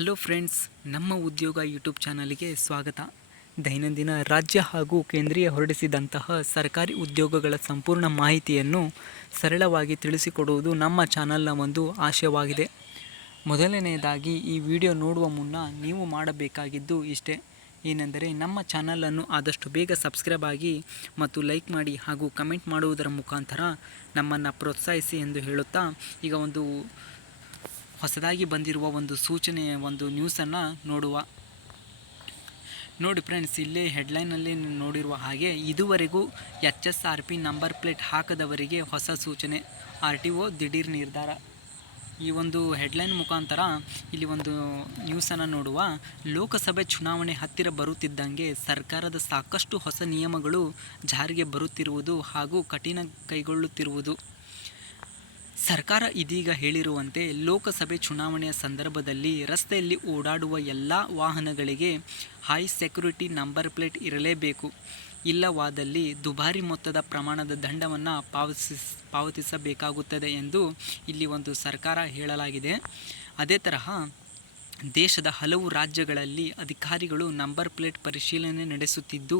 Hello friends, ನಮ್ಮ ಉದ್ಯೋಗ YouTube ಚಾನಲ್ಗೆ ಸ್ವಾಗತ. ದೈನಂದಿನ ರಾಜ್ಯ ಹಾಗೂ ಕೇಂದ್ರೀಯ ಹೊರಡಿಸಿದಂತಹ ಸರ್ಕಾರಿ ಉದ್ಯೋಗಗಳ ಸಂಪೂರ್ಣ ಮಾಹಿತಿಯನ್ನು ಸರಳವಾಗಿ ತಿಳಿಸಿಕೊಡುವುದು ನಮ್ಮ ಚಾನಲ್ನ ಒಂದು ಆಶಯವಾಗಿದೆ. ಮೊದಲನೆಯದಾಗಿ ಈ ವಿಡಿಯೋ ನೋಡುವ ಮುನ್ನ ನೀವು ಮಾಡಬೇಕಾಗಿದ್ದು ಇಷ್ಟೇ, ಏನೆಂದರೆ ನಮ್ಮ ಚಾನಲನ್ನು ಆದಷ್ಟು ಬೇಗ ಸಬ್ಸ್ಕ್ರೈಬ್ ಆಗಿ ಮತ್ತು ಲೈಕ್ ಮಾಡಿ ಹಾಗೂ ಕಮೆಂಟ್ ಮಾಡುವುದರ ಮುಖಾಂತರ ನಮ್ಮನ್ನು ಪ್ರೋತ್ಸಾಹಿಸಿ ಎಂದು ಹೇಳುತ್ತಾ, ಈಗ ಒಂದು ಹೊಸದಾಗಿ ಬಂದಿರುವ ಒಂದು ಸೂಚನೆಯ ಒಂದು ನ್ಯೂಸನ್ನು ನೋಡುವ. ನೋಡಿ ಫ್ರೆಂಡ್ಸ್, ಇಲ್ಲಿ ಹೆಡ್ಲೈನಲ್ಲಿ ನೋಡಿರುವ ಹಾಗೆ ಇದುವರೆಗೂ HSRP ನಂಬರ್ ಪ್ಲೇಟ್ ಹಾಕದವರಿಗೆ ಹೊಸ ಸೂಚನೆ, RTO ದಿಢೀರ್ ನಿರ್ಧಾರ. ಈ ಒಂದು ಹೆಡ್ಲೈನ್ ಮುಖಾಂತರ ಇಲ್ಲಿ ಒಂದು ನ್ಯೂಸನ್ನು ನೋಡುವ. ಲೋಕಸಭೆ ಚುನಾವಣೆ ಹತ್ತಿರ ಬರುತ್ತಿದ್ದಂಗೆ ಸರ್ಕಾರದ ಸಾಕಷ್ಟು ಹೊಸ ನಿಯಮಗಳು ಜಾರಿಗೆ ಬರುತ್ತಿರುವುದು ಹಾಗೂ ಕಠಿಣ ಕೈಗೊಳ್ಳುತ್ತಿರುವುದು. ಸರ್ಕಾರ ಇದೀಗ ಹೇಳಿರುವಂತೆ ಲೋಕಸಭೆ ಚುನಾವಣೆಯ ಸಂದರ್ಭದಲ್ಲಿ ರಸ್ತೆಯಲ್ಲಿ ಓಡಾಡುವ ಎಲ್ಲ ವಾಹನಗಳಿಗೆ ಹೈ ಸೆಕ್ಯುರಿಟಿ ನಂಬರ್ ಪ್ಲೇಟ್ ಇರಲೇಬೇಕು. ಇಲ್ಲವಾದಲ್ಲಿ ದುಬಾರಿ ಮೊತ್ತದ ಪ್ರಮಾಣದ ದಂಡವನ್ನು ಪಾವತಿಸಬೇಕಾಗುತ್ತದೆ ಎಂದು ಇಲ್ಲಿ ಒಂದು ಸರ್ಕಾರ ಹೇಳಲಾಗಿದೆ. ಅದೇ ತರಹ ದೇಶದ ಹಲವು ರಾಜ್ಯಗಳಲ್ಲಿ ಅಧಿಕಾರಿಗಳು ನಂಬರ್ ಪ್ಲೇಟ್ ಪರಿಶೀಲನೆ ನಡೆಸುತ್ತಿದ್ದು,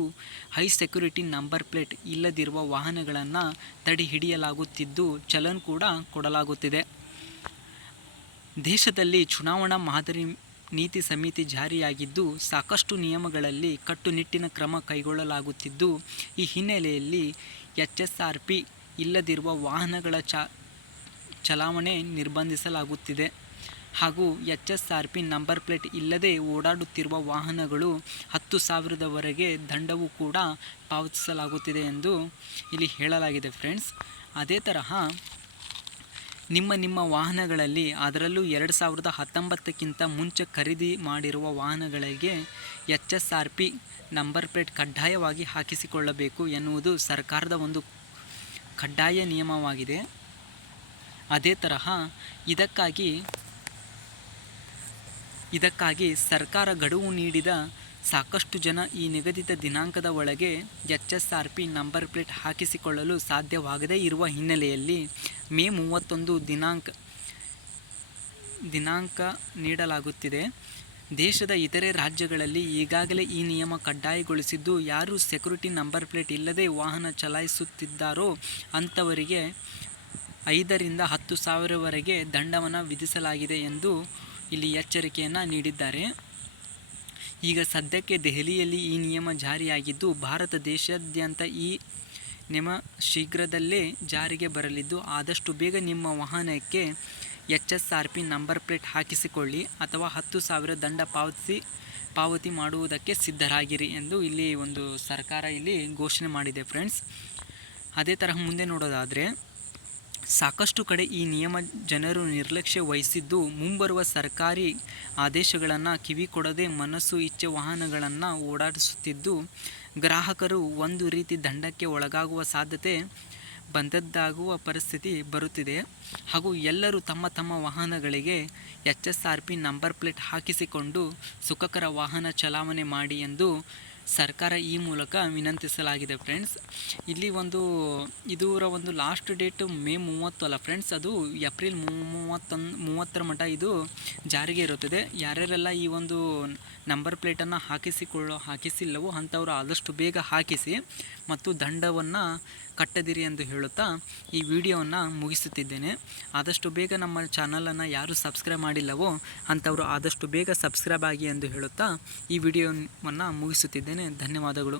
ಹೈ ಸೆಕ್ಯುರಿಟಿ ನಂಬರ್ ಪ್ಲೇಟ್ ಇಲ್ಲದಿರುವ ವಾಹನಗಳನ್ನು ತಡೆ ಹಿಡಿಯಲಾಗುತ್ತಿದ್ದು, ಚಲನ್ ಕೂಡ ಕೊಡಲಾಗುತ್ತಿದೆ. ದೇಶದಲ್ಲಿ ಚುನಾವಣಾ ಮಾದರಿ ನೀತಿ ಸಂಹಿತೆ ಜಾರಿಯಾಗಿದ್ದು, ಸಾಕಷ್ಟು ನಿಯಮಗಳಲ್ಲಿ ಕಟ್ಟುನಿಟ್ಟಿನ ಕ್ರಮ ಕೈಗೊಳ್ಳಲಾಗುತ್ತಿದ್ದು, ಈ ಹಿನ್ನೆಲೆಯಲ್ಲಿ HSRP ಇಲ್ಲದಿರುವ ವಾಹನಗಳ ಚಲಾವಣೆ ನಿರ್ಬಂಧಿಸಲಾಗುತ್ತಿದೆ ಹಾಗೂ HSRP ನಂಬರ್ ಪ್ಲೇಟ್ ಇಲ್ಲದೆ ಓಡಾಡುತ್ತಿರುವ ವಾಹನಗಳು 10,000ವರೆಗೆ ದಂಡವೂ ಕೂಡ ಪಾವತಿಸಲಾಗುತ್ತಿದೆ ಎಂದು ಇಲ್ಲಿ ಹೇಳಲಾಗಿದೆ ಫ್ರೆಂಡ್ಸ್. ಅದೇ ತರಹ ನಿಮ್ಮ ವಾಹನಗಳಲ್ಲಿ, ಅದರಲ್ಲೂ 2019ಕ್ಕಿಂತ ಮುಂಚೆ ಖರೀದಿ ಮಾಡಿರುವ ವಾಹನಗಳಿಗೆ HSRP ನಂಬರ್ ಪ್ಲೇಟ್ ಕಡ್ಡಾಯವಾಗಿ ಹಾಕಿಸಿಕೊಳ್ಳಬೇಕು ಎನ್ನುವುದು ಸರ್ಕಾರದ ಒಂದು ಕಡ್ಡಾಯ ನಿಯಮವಾಗಿದೆ. ಅದೇ ತರಹ ಇದಕ್ಕಾಗಿ ಸರ್ಕಾರ ಗಡುವು ನೀಡಿದ ಸಾಕಷ್ಟು ಜನ ಈ ನಿಗದಿತ ದಿನಾಂಕದ ಒಳಗೆ HSRP ನಂಬರ್ ಪ್ಲೇಟ್ ಹಾಕಿಸಿಕೊಳ್ಳಲು ಸಾಧ್ಯವಾಗದೇ ಇರುವ ಹಿನ್ನೆಲೆಯಲ್ಲಿ ಮೇ 31 ದಿನಾಂಕ ನೀಡಲಾಗುತ್ತಿದೆ. ದೇಶದ ಇತರೆ ರಾಜ್ಯಗಳಲ್ಲಿ ಈಗಾಗಲೇ ಈ ನಿಯಮ ಕಡ್ಡಾಯಗೊಳಿಸಿದ್ದು, ಯಾರು ಸೆಕ್ಯುರಿಟಿ ನಂಬರ್ ಪ್ಲೇಟ್ ಇಲ್ಲದೆ ವಾಹನ ಚಲಾಯಿಸುತ್ತಿದ್ದಾರೋ ಅಂಥವರಿಗೆ 5ರಿಂದ 10,000ವರೆಗೆ ದಂಡವನ್ನು ವಿಧಿಸಲಾಗಿದೆ ಎಂದು ಇಲ್ಲಿ ಎಚ್ಚರಿಕೆಯನ್ನು ನೀಡಿದ್ದಾರೆ. ಈಗ ಸದ್ಯಕ್ಕೆ ದೆಹಲಿಯಲ್ಲಿ ಈ ನಿಯಮ ಜಾರಿಯಾಗಿದ್ದು, ಭಾರತ ದೇಶಾದ್ಯಂತ ಈ ನಿಯಮ ಶೀಘ್ರದಲ್ಲೇ ಜಾರಿಗೆ ಬರಲಿದ್ದು, ಆದಷ್ಟು ಬೇಗ ನಿಮ್ಮ ವಾಹನಕ್ಕೆ HSRP ನಂಬರ್ ಪ್ಲೇಟ್ ಹಾಕಿಸಿಕೊಳ್ಳಿ ಅಥವಾ 10,000 ದಂಡ ಪಾವತಿ ಮಾಡುವುದಕ್ಕೆ ಸಿದ್ಧರಾಗಿರಿ ಎಂದು ಇಲ್ಲಿ ಒಂದು ಸರ್ಕಾರ ಇಲ್ಲಿ ಘೋಷಣೆ ಮಾಡಿದೆ ಫ್ರೆಂಡ್ಸ್. ಅದೇ ತರಹ ಮುಂದೆ ನೋಡೋದಾದರೆ, ಸಾಕಷ್ಟು ಕಡೆ ಈ ನಿಯಮ ಜನರು ನಿರ್ಲಕ್ಷ್ಯ ವಹಿಸಿದ್ದು, ಮುಂಬರುವ ಸರ್ಕಾರಿ ಆದೇಶಗಳನ್ನು ಕಿವಿಕೊಡದೆ ಮನಸ್ಸು ಇಚ್ಛೆ ವಾಹನಗಳನ್ನು ಓಡಿಸುತ್ತಿದ್ದು, ಗ್ರಾಹಕರು ಒಂದು ರೀತಿ ದಂಡಕ್ಕೆ ಒಳಗಾಗುವ ಸಾಧ್ಯತೆ ಬಂದದ್ದಾಗುವ ಪರಿಸ್ಥಿತಿ ಬರುತ್ತಿದೆ ಹಾಗೂ ಎಲ್ಲರೂ ತಮ್ಮ ವಾಹನಗಳಿಗೆ HSRP ನಂಬರ್ ಪ್ಲೇಟ್ ಹಾಕಿಸಿಕೊಂಡು ಸುಖಕರ ವಾಹನ ಚಲಾವಣೆ ಮಾಡಿ ಎಂದು ಸರ್ಕಾರ ಈ ಮೂಲಕ ವಿನಂತಿಸಲಾಗಿದೆ ಫ್ರೆಂಡ್ಸ್. ಇಲ್ಲಿ ಇದರ ಒಂದು ಲಾಸ್ಟ್ ಡೇಟ್ ಮೇ 30 ಅಲ್ಲ ಫ್ರೆಂಡ್ಸ್, ಅದು ಏಪ್ರಿಲ್ 30ರ ಮಟ್ಟ ಇದು ಜಾರಿಗೆ ಇರುತ್ತದೆ. ಯಾರ್ಯಾರೆಲ್ಲ ಈ ಒಂದು ನಂಬರ್ ಪ್ಲೇಟನ್ನು ಹಾಕಿಸಿಲ್ಲವೋ ಅಂಥವರು ಆದಷ್ಟು ಬೇಗ ಹಾಕಿಸಿ ಮತ್ತು ದಂಡವನ್ನು ಕಟ್ಟದಿರಿ ಎಂದು ಹೇಳುತ್ತಾ ಈ ವಿಡಿಯೋವನ್ನು ಮುಗಿಸುತ್ತಿದ್ದೇನೆ. ಆದಷ್ಟು ಬೇಗ ನಮ್ಮ ಚಾನಲನ್ನು ಯಾರು ಸಬ್ಸ್ಕ್ರೈಬ್ ಮಾಡಿಲ್ಲವೋ ಅಂಥವರು ಆದಷ್ಟು ಬೇಗ ಸಬ್ಸ್ಕ್ರೈಬ್ ಆಗಿ ಎಂದು ಹೇಳುತ್ತಾ ಈ ವಿಡಿಯೋವನ್ನು ಮುಗಿಸುತ್ತಿದ್ದೇನೆ. ಧನ್ಯವಾದಗಳು.